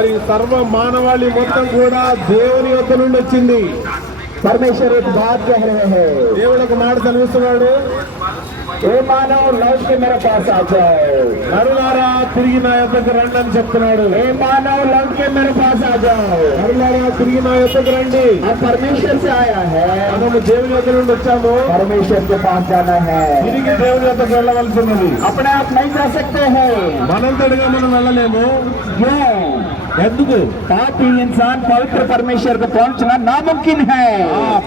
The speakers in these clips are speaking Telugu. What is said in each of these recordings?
మరి సర్వ మానవాళి మొత్తం కూడా దేవుని యొక్క నుండి వచ్చింది. परमेश्वर एक बात कह रहे हैं, దేవుడు ఒక మాట చదివిస్తున్నాడు, ఏ మానవ లౌట్ के मेरे पास आ जाओ, నరులారా తిరిగి నా యొద్దకు రండి అని చెప్తున్నాడు. ఏ మానవ लौट के मेरे पास आ जाओ, నరులారా తిరిగి నా యొద్దకు రండి. अब परमेश्वर से आया है, మనము దేవుని యొద్ద నుండి వచ్చాము, परमेश्वर के पास जाना है. తిరిగి దేవుని యొద్దకు వెళ్ళవలసి ఉన్నది. अपने आप नहीं जा सकते हैं. మనంతటిగా మనం వెళ్ళలేము. क्यों? ఎందుకు? पापी इंसान पवित्र परमेश्वर को पहुंचना नामुमकिन है.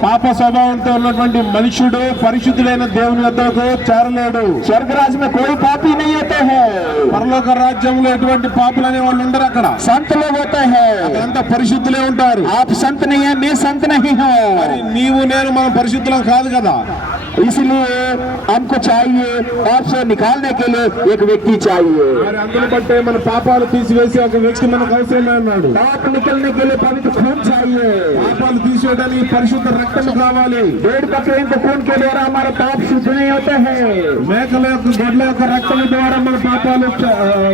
పాప స్వభావంతో ఉన్నటువంటి మనుషుడు పరిశుద్ధులైన దేవుని వద్దకు చేరలేడు. स्वर्ग राज्य में कोई पापी नहीं होते हैं. పరలోక రాజ్యంలో ఎటువంటి పాపులు అనే వాళ్ళు ఉండరు. అక్కడ संत लोग होते हैं. అంతా పరిశుద్ధులే ఉంటారు. आप संत नहीं है, मैं संत नहीं हूँ. మరి నీవు నేను మనం పరిశుద్ధులం కాదు కదా. इसलिए हमको चाहिए आपसे निकालने के लिए एक व्यक्ति चाहिए. మరి అందుని బట్టే మన పాపాలు తీసివేసి ఒక వ్యక్తి మనకు అవసరమే అన్నాడు. पाप निकलने के लिए पवित्र खून चाहिए. పాపాలు తీసివేయడానికి పరిశుద్ధ రక్తం కావాలి. भेड़ बकरे के खून के द्वारा हमारे पाप शुद्ध नहीं होते हैं. మేకల యొక్క గొడ్ల యొక్క రక్తం ద్వారా మన పాపాలు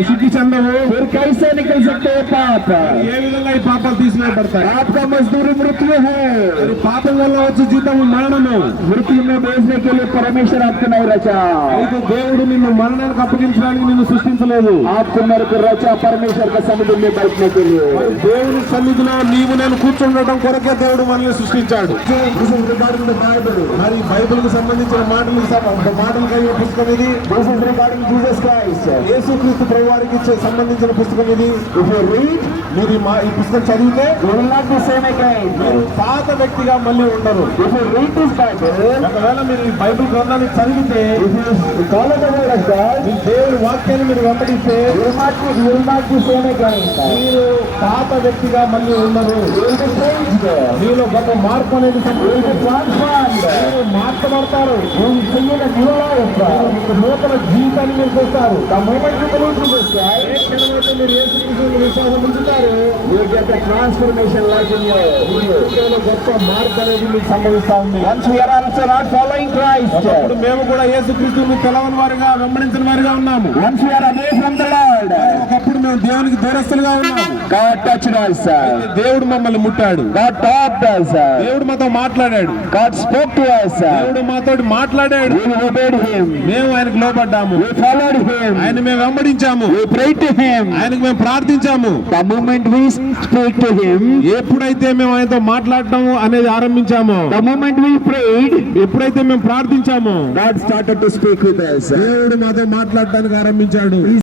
శుద్ధి చెందవు. फिर कैसे निकल सकते हैं पाप? ఏ విధంగా ఈ పాపాలు తీసివేయబడతాయి? पाप का मजदूरी मृत्यु है. మరి పాపం వల్ల వచ్చే జీతం మరణము. मृत्यु में भेजने के लिए परमेश्वर आपको नहीं रचा. అయితే దేవుడు నిన్ను మరణానికి అప్పగించడానికి నిన్ను సృష్టించలేదు. आपको मेरे को रचा परमेश्वर का समुद्र में बैठने के लिए. దేవుని సన్నిధిలో నీవు నేను కూర్చుండటం కొరకే దేవుడు మనల్ని సృష్టించాడు. మరి బైబిల్ కు సంబంధించిన మాటలు కలిగిన పుస్తకం ఇది. యేసుక్రీస్తు ప్రభువారికి సంబంధించిన పుస్తకం ఇది. మీరు ఈ పుస్తకం చదివితే మీరు పాత వ్యక్తిగా మళ్ళీ ఉండరు. ఒకవేళ మీరు ఈ బైబిల్ గ్రంథాన్ని చదివితే మీ దేవుని వాక్యాన్ని మీరు వెంబడిస్తే మీరు పాత వ్యక్తిగా మళ్ళీ ఉండరు. మీలో గొప్ప మార్పు అనేది మీరు మార్చబడతారు. నూతన జీవితాన్ని మీరు చూస్తారు. ఏ క్షణమైతే మీరు యేసుక్రీస్తుని విశ్వాసం ఉంచుతారు, ట్రాన్స్ఫర్మేషన్ గొప్ప మార్పు అనేది మీకు సంభవిస్తా ఉంది. following Christ. అప్పుడు మేము కూడా యేసుక్రీస్తుని తెలవని వారిగా వెంబడించిన వారిగా ఉన్నాము. Once we are away from the Lord, ఒకప్పుడు మేము దేవునికి దూరస్తులుగా ఉన్నాము. God touched us. దేవుడు మమ్మల్ని ముట్టాడు. God taught us. దేవుడు మాతో మాట్లాడాడు. God spoke to us. దేవుడు మాతో మాట్లాడాడు. We obeyed Him. మేము ఆయనకు లోబడ్డాము. We followed Him. ఆయన మేము వెంబడించాము. We prayed to Him. ఆయనకు మేము ప్రార్థించాము. The moment we speak to Him, ఎప్పుడైతే మేము ఆయనతో మాట్లాడటం అనేది ఆరంభించామో, the moment we prayed, ఎప్పుడైతే మేము ప్రార్థించామో, God started to speak with us. దేవుడు మాతో మాట్లాడటానికి ఆరంభించాడు.